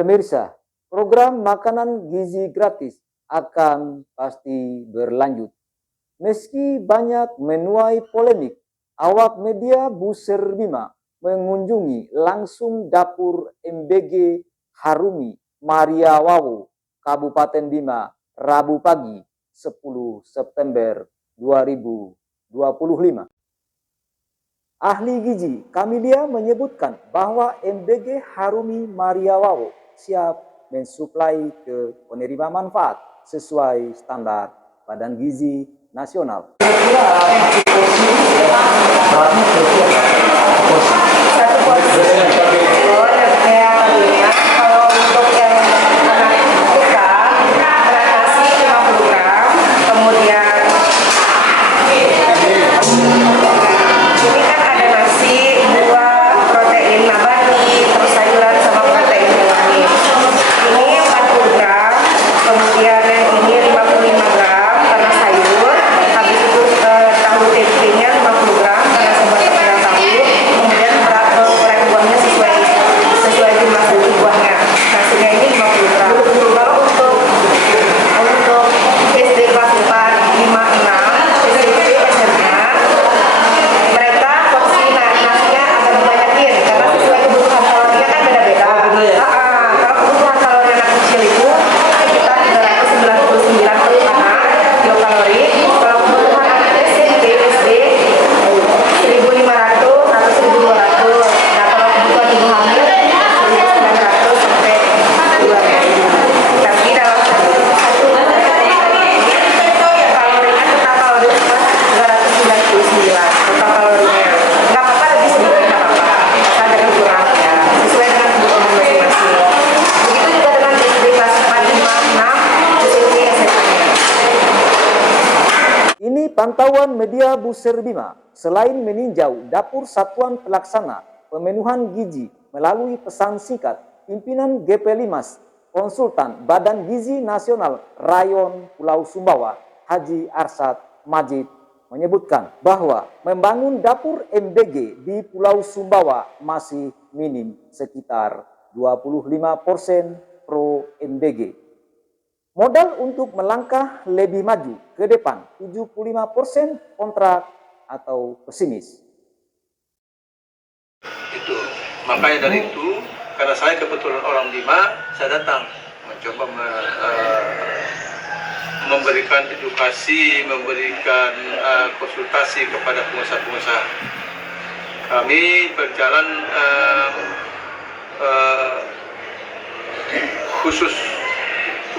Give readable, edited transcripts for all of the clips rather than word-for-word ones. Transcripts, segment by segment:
Pemirsa, program makanan gizi gratis akan pasti berlanjut. Meski banyak menuai polemik, awak media Buser Bima mengunjungi langsung dapur MBG Harumi Maria Wawo, Kabupaten Bima, Rabu pagi 10 September 2025. Ahli gizi Kamilia menyebutkan bahwa MBG Harumi Maria Wawo siap mensuplai ke penerima manfaat sesuai standar Badan Gizi Nasional. Pantauan media Buser Bima, selain meninjau dapur satuan pelaksana pemenuhan gizi melalui pesan singkat pimpinan GP Limas, konsultan Badan Gizi Nasional Rayon Pulau Sumbawa, Haji Arsad Majid, menyebutkan bahwa membangun dapur MBG di Pulau Sumbawa masih minim, sekitar 25% pro MBG. Modal untuk melangkah lebih maju ke depan 75% kontrak atau pesimis. Itu makanya dari itu, karena saya kebetulan orang Bima, saya datang mencoba memberikan edukasi, memberikan konsultasi kepada pengusaha-pengusaha. Kami berjalan khusus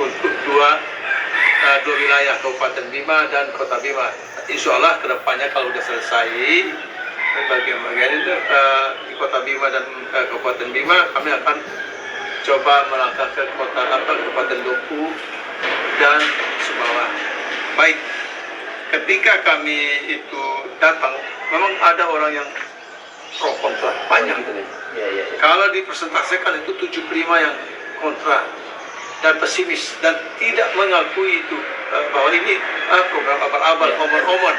untuk dua wilayah, Kabupaten Bima dan Kota Bima. Insya Allah kedepannya kalau sudah selesai bagian-bagian itu di Kota Bima dan Kabupaten Bima, kami akan coba melangkah ke Kabupaten Dompu dan Sumbawa. Baik, ketika kami itu datang, memang ada orang yang pro kontra banyak. Kalau dipresentasikan itu 75 yang kontra dan pesimis dan tidak mengakui itu bahwa ini program abal-abal, omor-omor.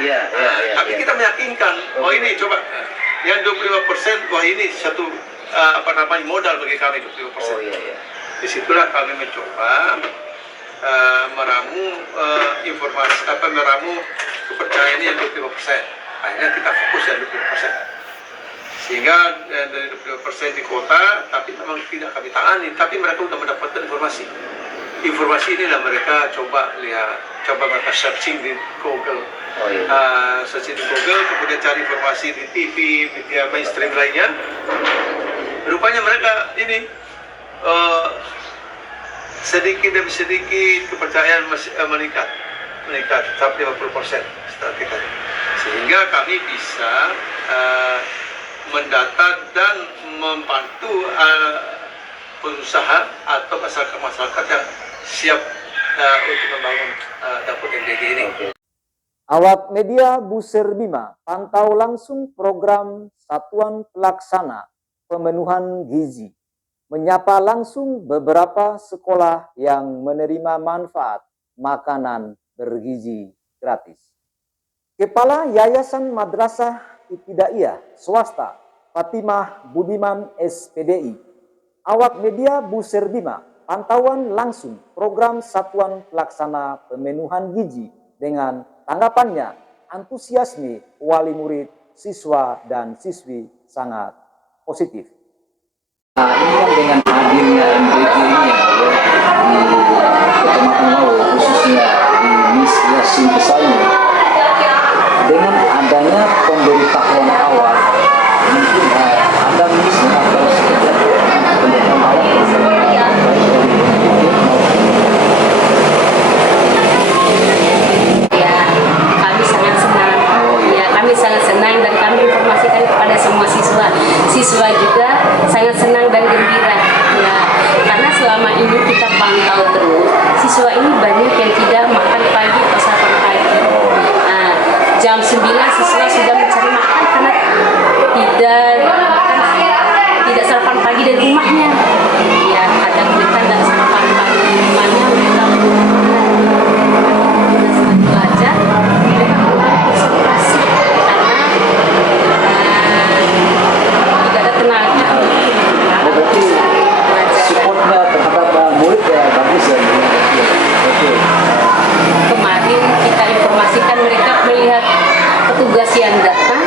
Tapi kita meyakinkan, oh ini coba yang 25%, wah ini satu modal bagi kami 25%. Disitulah kami mencoba meramu informasi, meramu kepercayaan yang 25%. Akhirnya kita fokus yang 25%. Sehingga dari 20% di kota, tapi memang tidak kami tangani, tapi mereka sudah mendapatkan informasi. Informasi inilah mereka coba lihat, coba mereka searching di Google, searching di Google, kemudian cari informasi di TV, media mainstream lainnya. Rupanya mereka ini sedikit demi sedikit kepercayaan meningkat sampai 50% setelah kita. Sehingga kami bisa mendata dan membantu pengusaha atau masyarakat yang siap untuk membangun dapur MBG ini. Awak media Buser Bima pantau langsung program Satuan Pelaksana Pemenuhan Gizi, menyapa langsung beberapa sekolah yang menerima manfaat makanan bergizi gratis. Kepala Yayasan Madrasah Ibtidaiyah Swasta Fatimah Budiman SPDI Awak media Buser Bima, pantauan langsung program Satuan Pelaksana Pemenuhan Gizi dengan tanggapannya antusiasme wali murid, siswa, dan siswi sangat positif. Nah, ini kan dengan hadirnya MBG ini ya, di Kecamatan Lawo, khususnya di Mis Yasin Pesaing, dengan adanya pemberitahuan awal, mungkin ada misnya atau sekedar pemberitahuan awal ya, kami sangat senang. Ya, kami sangat senang dan kami informasikan kepada semua siswa. Siswa juga sangat senang dan gembira. Ya, karena selama ini kita pantau terus, siswa ini banyak yang tidak makan pagi atau sarapan pagi. Nah, jam 9 siswa sudah mencari makan karena tidak sarapan pagi dari rumahnya. Ya, ada kesulitan dan sarapan pagi di rumahnya, mereka belajar, mereka kurang konsentrasi karena tidak ada tenaga untuk berarti supportnya terhadap murid ya bagus ya. Oke. Kemarin kita informasikan mereka melihat petugas yang datang,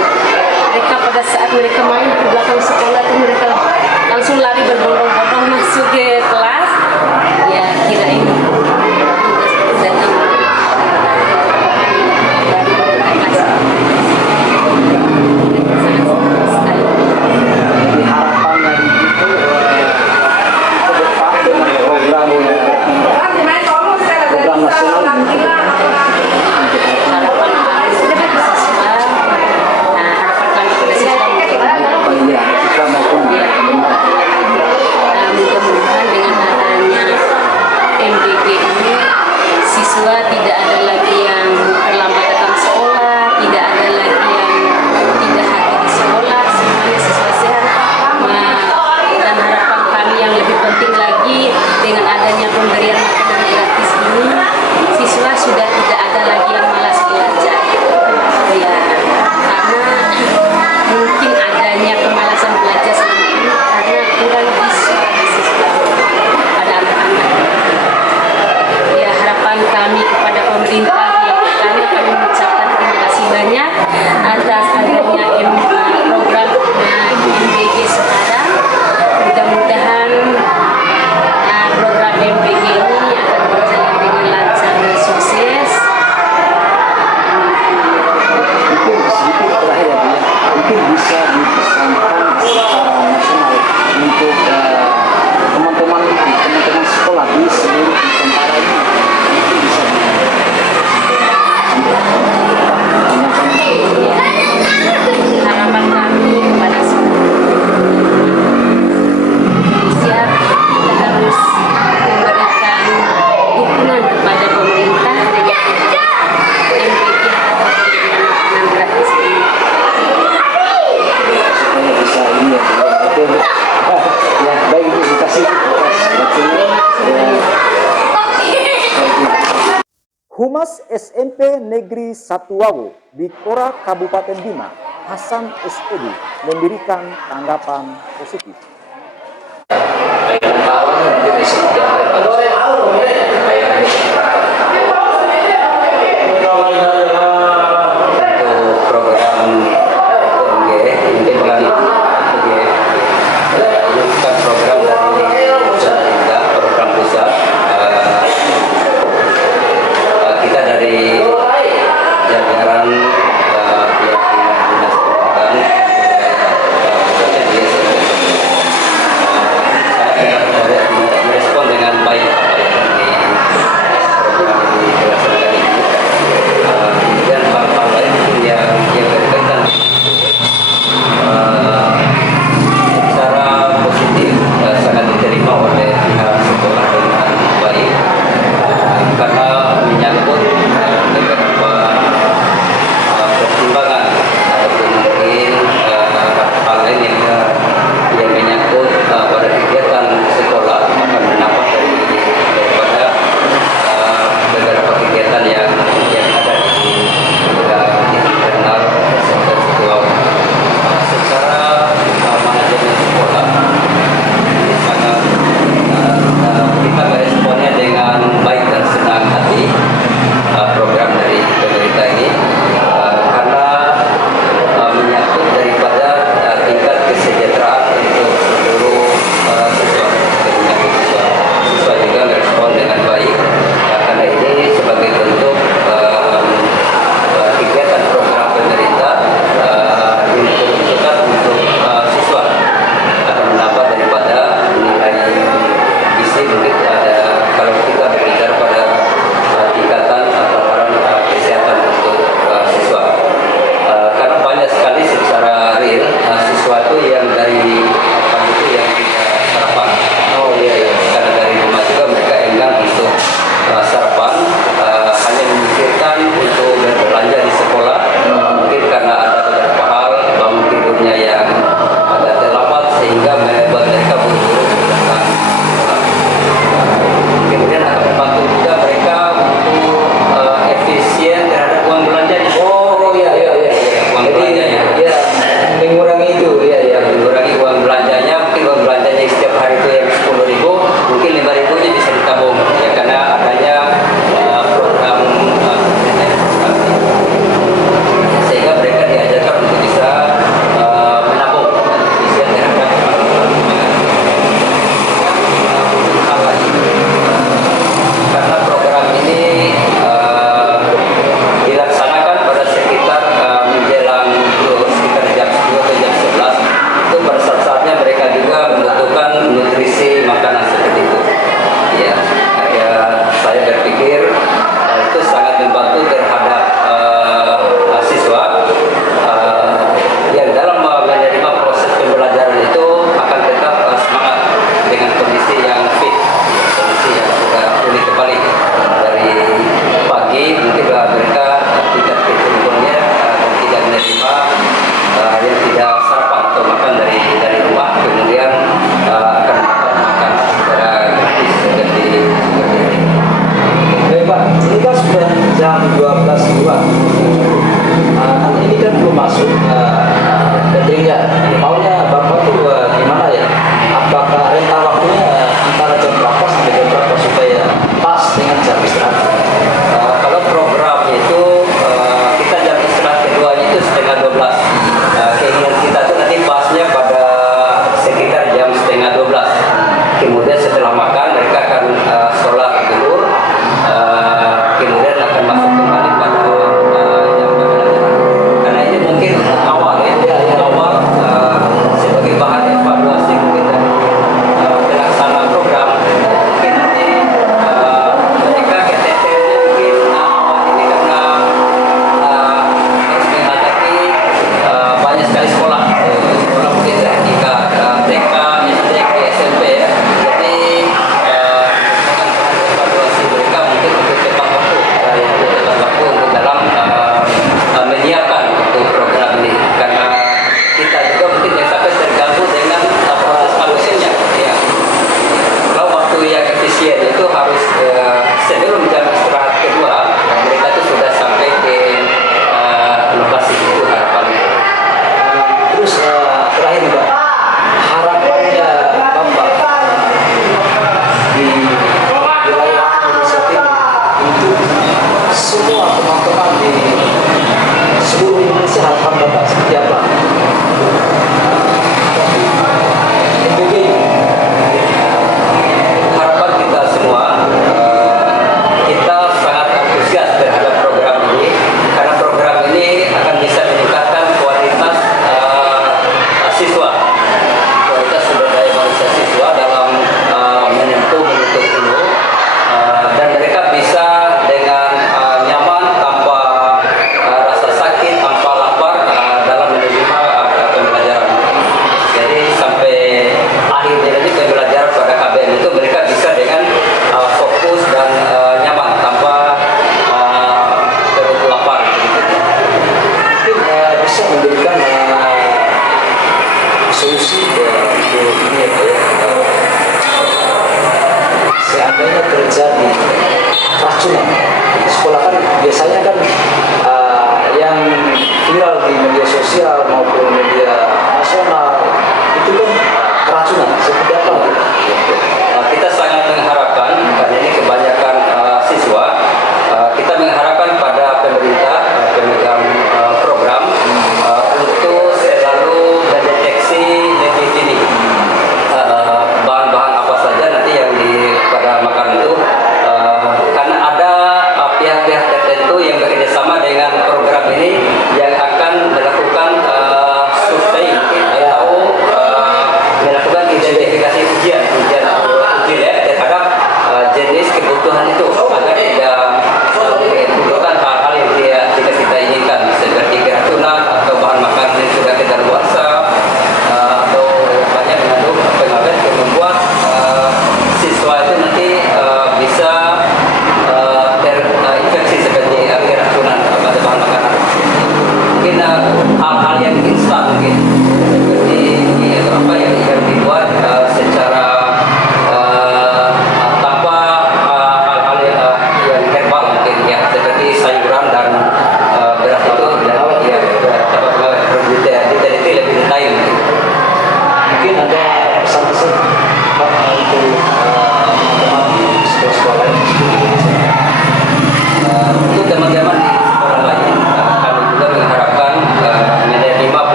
mereka pada saat mereka main di belakang sekolah itu mereka langsung lari berbondong-bondong masuk ke kelas. Ya, kira ini petugas itu datang dari kelas. Mereka sangat senang sekali. Jadi harapannya itu ke depan dengan program nasional gitu. Harapan kami kepada siswa, harapan kami kepada siswa Apa iya, kita maupun pemerintah. mudah-mudahan dengan adanya MBG ini siswa tidak ada lagi yang terlambat datang sekolah, tidak ada lagi yang tidak hadir di sekolah, semuanya siswa sehat. Dan harapan kami yang lebih penting lagi dengan adanya pemberian makanan gratis ini, siswa sudah tidak ada lagi yang malas belajar. Ya, karena mungkin adanya kemalasan belajar selama ini karena kurang disiplin siswa pada anak-anak. Ya, harapan kami kepada pemerintah yang pertama kami mengucapkan terima kasih banyak atas adanya program MBG sekarang. Mudah-mudahan program MBG ini akan berjalan dengan lancar dan sukses. Mungkin sedikit terakhir ya Bu ya, mungkin bisa dipesankan secara nasional untuk teman-teman sekolah di seluruh Nusantara ini, mungkin bisa Harapan kami kepada seluruh Indonesia, kita harus memberikan dukungan kepada pemerintah dengan MBG atau pemberian makanan gratis ini. supaya bisa ini ya. Oke Bu. Ya baik Bu, terima kasih atas waktunya. Ya. Humas SMP Negeri 1 Wawo di Kora Kabupaten Bima, Hasan SPD memberikan tanggapan positif. Baik, kawan